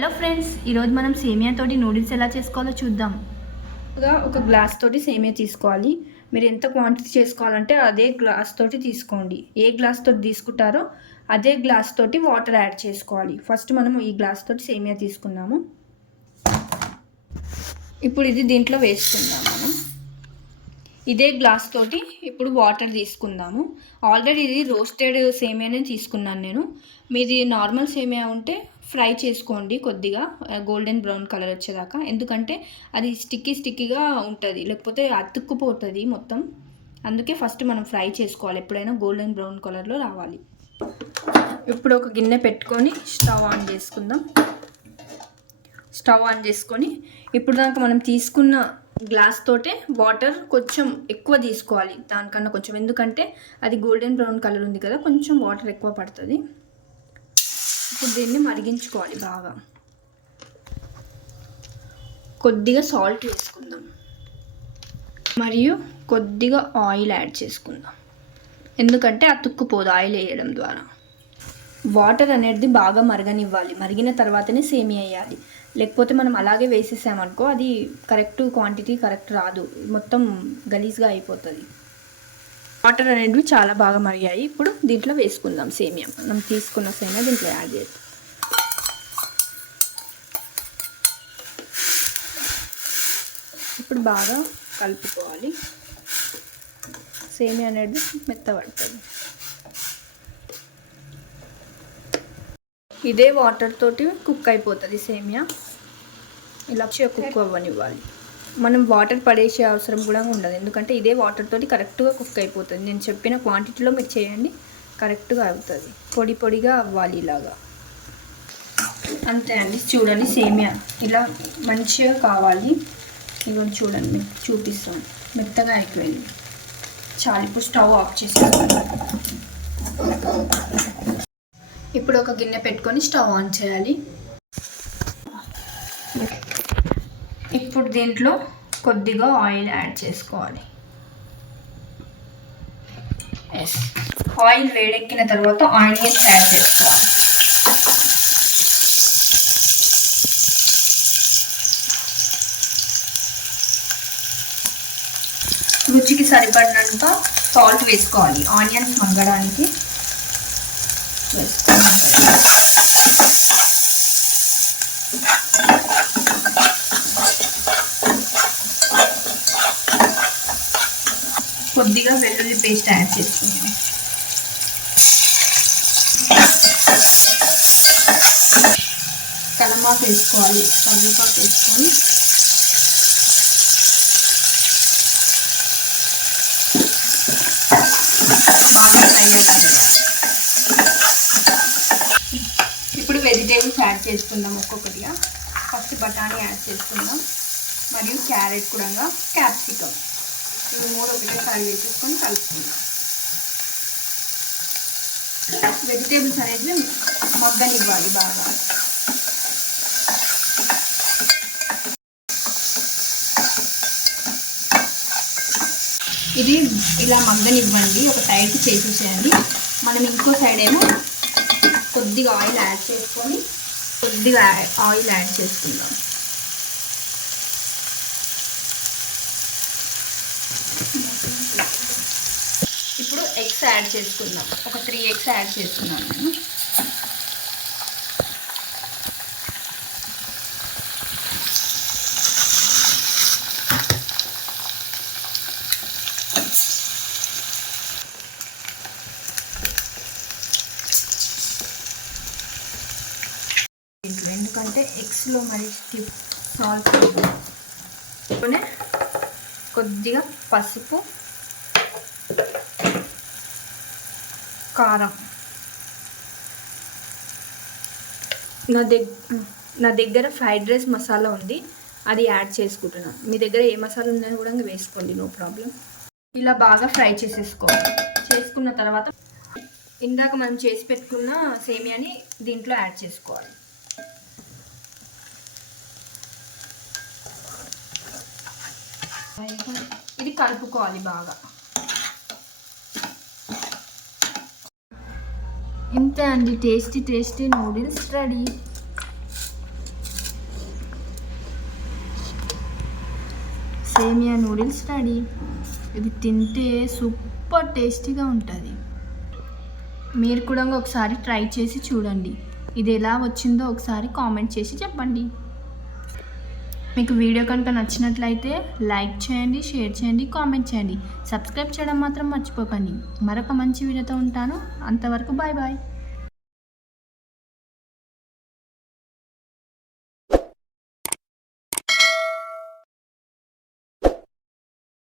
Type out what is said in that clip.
Hello friends, ఈరోజు మనం సేమియా తోటి నూడిల్స్ ఎలా చేసుకోవాలో చూద్దాం. ఒక గ్లాస్ తోటి సేమియా తీసుకోవాలి. మీరు ఎంత క్వాంటిటీ చేసుకోవాలంటే అదే గ్లాస్ తోటి తీసుకోండి. ఏ గ్లాస్ తోటి తీసుకుంటారో అదే గ్లాస్ తోటి వాటర్ యాడ్ చేసుకోవాలి. ఫస్ట్ మనం ఈ గ్లాస్ తోటి సేమియా తీసుకున్నాము. ఇప్పుడు ఇది దీంట్లో వేసుకుందాం. మనం ఇదే గ్లాస్ తోటి ఇప్పుడు వాటర్ తీసుకుందాము. ఆల్రెడీ ఇది రోస్టెడ్ సేమియానే తీసుకున్నాను నేను. మీది నార్మల్ సేమియా ఉంటే ఫ్రై చేసుకోండి కొద్దిగా గోల్డెన్ బ్రౌన్ కలర్ వచ్చేదాకా, ఎందుకంటే అది స్టిక్కీగా ఉంటుంది, లేకపోతే అతుక్కుపోతుంది మొత్తం. అందుకే ఫస్ట్ మనం ఫ్రై చేసుకోవాలి, ఎప్పుడైనా గోల్డెన్ బ్రౌన్ కలర్లో రావాలి. ఇప్పుడు ఒక గిన్నె పెట్టుకొని స్టవ్ ఆన్ చేసుకొని ఇప్పుడు దాకా మనం తీసుకున్న గ్లాస్ తోటే వాటర్ కొంచెం ఎక్కువ తీసుకోవాలి దానికన్నా కొంచెం, ఎందుకంటే అది గోల్డెన్ బ్రౌన్ కలర్ ఉంది కదా, కొంచెం వాటర్ ఎక్కువ పడుతుంది. ఇప్పుడు దీన్ని మరిగించుకోవాలి బాగా. కొద్దిగా సాల్ట్ వేసుకుందాం మరియు కొద్దిగా ఆయిల్ యాడ్ చేసుకుందాం, ఎందుకంటే అతుక్కుపోదు ఆయిల్ వేయడం ద్వారా. వాటర్ అనేది బాగా మరగనివ్వాలి, మరిగిన తర్వాతనే సేమియా వేయాలి. లేకపోతే మనం అలాగే వేసేసామనుకో అది కరెక్ట్ క్వాంటిటీ కరెక్ట్ రాదు, మొత్తం గలీజ్గా అయిపోతుంది. వాటర్ అనేవి చాలా బాగా మరిగాయి. ఇప్పుడు దీంట్లో వేసుకుందాం సేమియా. మనం తీసుకున్న సేమియా దీంట్లో యాడ్ చేద్దాం. ఇప్పుడు బాగా కలుపుకోవాలి. సేమియా అనేది మెత్తబడుతుంది. ఇదే వాటర్ తోటి కుక్ అయిపోతుంది సేమియా. ఇలా కుక్ అవ్వనివ్వాలి. మనం వాటర్ పడేసే అవసరం కూడా ఉండదు, ఎందుకంటే ఇదే వాటర్ తోటి కరెక్ట్గా కుక్ అయిపోతుంది. నేను చెప్పిన క్వాంటిటీలో మీరు చేయండి, కరెక్ట్గా అవుతుంది. పొడిగా అవ్వాలి ఇలాగా. అంతే అండి. చూడండి సేమియా ఇలా మంచిగా కావాలి. ఇవన్నీ చూడండి, మీకు చూపిస్తాను. మెత్తగా అయిపోయింది. చాలు. ఇప్పుడు స్టవ్ ఆఫ్ చేసేస్తాను. ఇప్పుడు ఒక గిన్నె పెట్టుకొని స్టవ్ ఆన్ చేయాలి. ఇప్పుడు దీంట్లో కొద్దిగా ఆయిల్ యాడ్ చేసుకోవాలి. ఆయిల్ వేడెక్కిన తర్వాత ఆనియన్స్ యాడ్ చేసుకోవాలి. రుచికి సరిపడినంత సాల్ట్ వేసుకోవాలి ఆనియన్స్ మగ్గడానికి. కొద్దిగా వెల్లుల్లి పేస్ట్ యాడ్ చేసుకుందాం. కలమాకు వేసుకోవాలి. కరివేపాకు వేసుకొని బాగా ఫ్రై అవ్వాలి. ఇప్పుడు వెజిటేబుల్స్ యాడ్ చేసుకుందాం ఒక్కొక్కటిగా. ఫస్ట్ బఠానీ యాడ్ చేసుకుందాం, మరియు క్యారెట్ కూడా, క్యాప్సికమ్. ఇవి మూడు ఒకటేసారి వేసేసుకొని కలుపుకుందాం. వెజిటేబుల్స్ అనేది మగ్గనివ్వాలి బాగా. ఇది ఇలా మగ్గనివ్వండి, ఒక సైడ్కి చేసేసేయండి. మనం ఇంకో సైడ్ ఏమో కొద్దిగా ఆయిల్ యాడ్ చేసుకుందాం. ఇప్పుడు ఎగ్స్ యాడ్ చేసుకుందాం. ఒక 3 ఎగ్స్ యాడ్ చేసుకున్నాను నేను. ఎందుకంటే ఎగ్స్లో మరి సాల్ట్, కొద్దిగా పసుపు, కారం. నా దగ్గర ఫ్రైడ్ రైస్ మసాలా ఉంది, అది యాడ్ చేసుకుంటున్నాను. మీ దగ్గర ఏ మసాలా ఉందని కూడా వేసుకోండి, నో ప్రాబ్లం. ఇలా బాగా ఫ్రై చేసుకున్న తర్వాత ఇందాక మనం చేసి పెట్టుకున్న సేమియాని దీంట్లో యాడ్ చేసుకోవాలి. ఇది కలుపుకోవాలి బాగా. ఇంతే అండి, టేస్టీ నూడిల్స్ రెడీ. సేమియా నూడిల్స్ రెడీ. ఇది తింటే సూపర్ టేస్టీగా ఉంటుంది. మీరు కూడా ఒకసారి ట్రై చేసి చూడండి. ఇది ఎలా వచ్చిందో ఒకసారి కామెంట్ చేసి చెప్పండి. మీకు వీడియో కనుక నచ్చినట్లయితే లైక్ చేయండి, షేర్ చేయండి, కామెంట్ చేయండి. సబ్స్క్రైబ్ చేయడం మాత్రం మర్చిపోకండి. మరొక మంచి వీడియోతో ఉంటాను. అంతవరకు బాయ్ బాయ్.